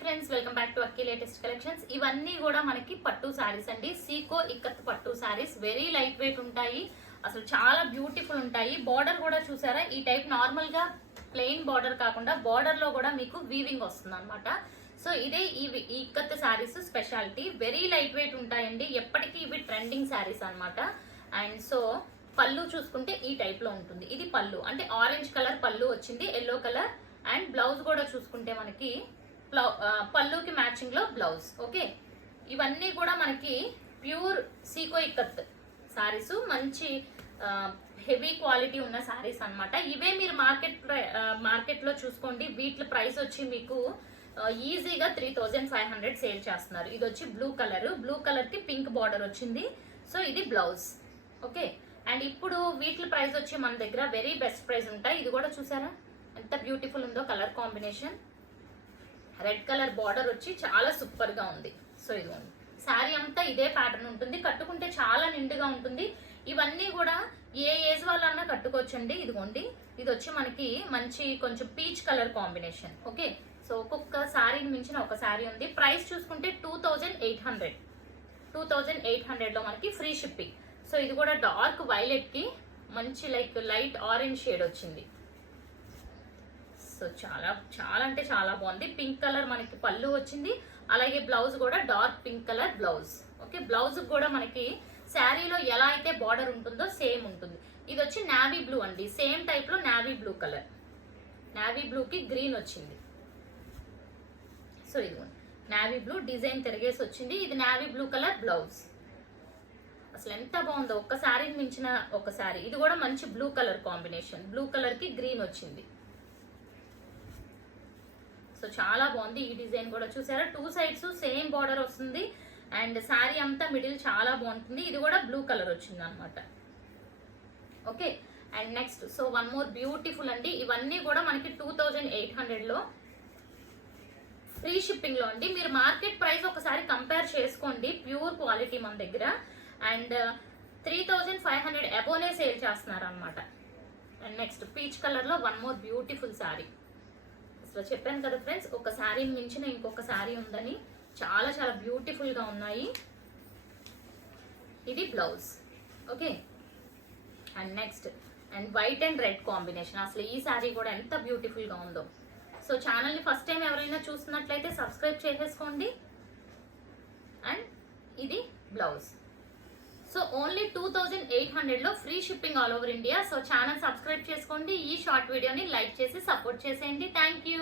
Friends, welcome back to Akki latest collections. ఇవన్నీ కూడా మనకి పట్టు సారీస్ అండి. సీకో ఇక్కత్ పట్టు సారీస్ వెరీ లైట్ వెయిట్ ఉంటాయి. అసలు చాలా బ్యూటిఫుల్ ఉంటాయి. బార్డర్ కూడా చూసారా, ఈ టైప్ నార్మల్ గా ప్లెయిన్ బార్డర్ కాకుండా బార్డర్ లో కూడా మీకు వీవింగ్ వస్తుంది అనమాట. సో ఇదే ఈ ikat saris speciality. Very light weight ఉంటాయండి. ఎప్పటికీ ఇవి ట్రెండింగ్ సారీస్ అనమాట. అండ్ సో పళ్ళు చూసుకుంటే ఈ టైప్ లో ఉంటుంది. ఇది పళ్ళు అంటే ఆరెంజ్ కలర్ పళ్ళు వచ్చింది, ఎల్లో కలర్. అండ్ బ్లౌజ్ కూడా చూసుకుంటే మనకి పళ్ళుకి మ్యాచింగ్ లో బ్లౌజ్. ఓకే, ఇవన్నీ కూడా మనకి ప్యూర్ సీకో ఇక్కత్ సారీస్, మంచి హెవీ క్వాలిటీ ఉన్న సారీస్ అన్నమాట. ఇవే మీరు మార్కెట్ లో చూసుకోండి, వీటి ప్రైస్ వచ్చి మీకు ఈజీగా 3500 సేల్ చేస్తున్నారు. ఇది వచ్చి బ్లూ కలర్ కి పింక్ బార్డర్ వచ్చింది. సో ఇది బ్లౌజ్. ఓకే, అండ్ ఇప్పుడు వీటి ప్రైస్ వచ్చి మన దగ్గర వెరీ బెస్ట్ ప్రైస్ ఉంటాయి. ఇది కూడా చూసారా ఎంత బ్యూటిఫుల్ ఉందో colour combination. Red colour border వచ్చి చాలా సూపర్ గా ఉంది. సో ఇదిగోండి, శారీ అంతా ఇదే ప్యాటర్న్ ఉంటుంది. కట్టుకుంటే చాలా నిండుగా ఉంటుంది. ఇవన్నీ కూడా ఏ ఏజ్ వాళ్ళన్నా కట్టుకోవచ్చండి. ఇదిగోండి, ఇది వచ్చి మనకి మంచి కొంచెం peach colour combination. Okay, so ఒక్కొక్క శారీని మించిన ఒక శారీ ఉంది. ప్రైస్ చూసుకుంటే 2800 లో మనకి ఫ్రీ షిప్పింగ్. సో ఇది కూడా డార్క్ వైలెట్ కి మంచి లైట్ ఆరెంజ్ షేడ్ వచ్చింది. సో చాలా చాలా అంటే చాలా బాగుంది. పింక్ కలర్ మనకి పళ్ళు వచ్చింది, అలాగే బ్లౌజ్ కూడా dark pink colour blouse. Okay, blouse కూడా మనకి శారీలో ఎలా అయితే బార్డర్ ఉంటుందో సేమ్ ఉంటుంది. ఇది వచ్చి నావీ బ్లూ అండి, సేమ్ టైప్ లో navy blue colour. Navy blue కి గ్రీన్ వచ్చింది. సో ఇది నావీ బ్లూ డిజైన్ తిరిగేసి వచ్చింది. ఇది నావీ బ్లూ కలర్ బ్లౌజ్. అసలు ఎంత బాగుందో, ఒక్క శారీని మించిన ఒక శారీ. ఇది కూడా మంచి blue colour combination, blue colour కి గ్రీన్ వచ్చింది. సో చాలా బాగుంది. ఈ డిజైన్ కూడా చూసారా, 2 సైడ్స్ సేమ్ బార్డర్ వస్తుంది. అండ్ శారీ అంతా మిడిల్ చాలా బాగుంటుంది. ఇది కూడా బ్లూ కలర్ వచ్చింది అనమాట. Okay, and next so one more beautiful అండి. ఇవన్నీ కూడా మనకి 2800 లో ఫ్రీ షిప్పింగ్ లో అండి. మీరు మార్కెట్ ప్రైస్ ఒకసారి కంపేర్ చేసుకోండి, ప్యూర్ క్వాలిటీ మన దగ్గర. అండ్ 3500 అబోనే సేల్ చేస్తున్నారు అనమాట. అండ్ నెక్స్ట్ పీచ్ కలర్ లో వన్ మోర్ బ్యూటిఫుల్ శారీ. అసలు చెప్పాను కదా ఫ్రెండ్స్, ఒక శారీని మించిన ఇంకొక శారీ ఉందని. చాలా చాలా బ్యూటిఫుల్ గా ఉన్నాయి. ఇది blouse. Okay, and next and white and red combination. అసలు ఈ శారీ కూడా ఎంత బ్యూటిఫుల్ గా ఉందో. సో ఛానల్ ని ఫస్ట్ టైం ఎవరైనా చూస్తున్నట్లయితే సబ్స్క్రైబ్ చేసేసుకోండి. అండ్ ఇది బ్లౌజ్. సో ఓన్లీ 2800 లో free shipping all over India. So channel subscribe చేసుకోండి. ఈ షార్ట్ వీడియోని లైక్ చేసి సపోర్ట్ చేసేయండి. Thank you.